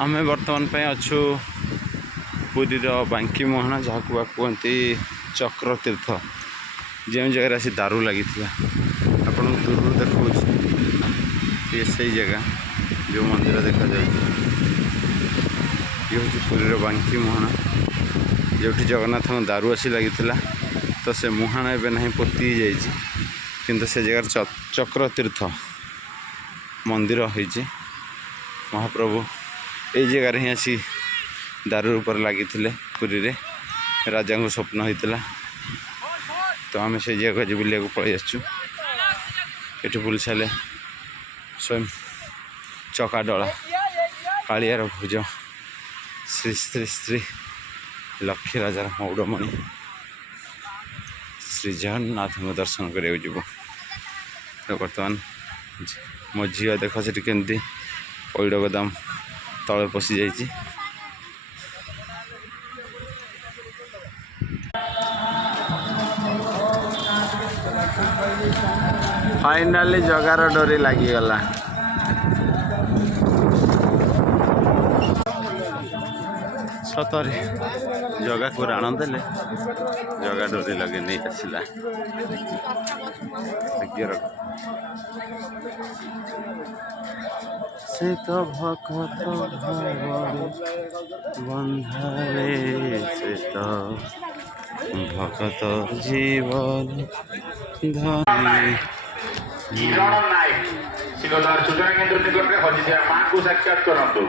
आमे वर्तमान पे अच्छु पुरीर बांकी मोहना जहाँ कहते चक्र तीर्थ जो जगह आसी दारू लगी आपन दूर देखो ये सही जगह जो मंदिर देखा जाए ये हूँ पुरीर बांकी मोहना जो जगन्नाथ दारू आसी लगी तो से मुहाण एवं ना पोती जाइए से जगह चक्र तीर्थ मंदिर होती महाप्रभु ये जगार ही आसी दारू ऊपर लगी पुरी रे राजा को स्वप्न होता तो आम से जगह बुला पलि आसचु ये बुल सारे स्वयं चकाडला कालियार भुज श्री श्री श्री लक्ष्मी राजार मौड़मणि श्री जगन्नाथ को दर्शन करने जीव तो बर्तमान मो झील देख से केमती पैड़ गोदाम तले पशि जाइए फाइनाली जगार डोरी लगिगला सतरे जगह को राण देले जगह डोरी लगे नहीं आसला से तो भक्त बंधारे से तो भक्त जीवन धनी सूचना केन्द्र निकट में हजिया मां को साक्षात करंतु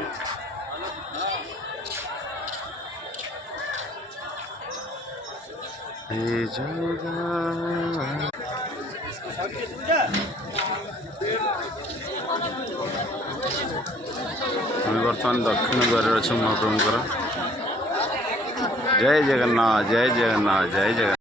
बर्तमान दक्षिण द्वार अच्छे महाप्रभुंर जय जगन्नाथ जय जगन्नाथ जय जगन्नाथ।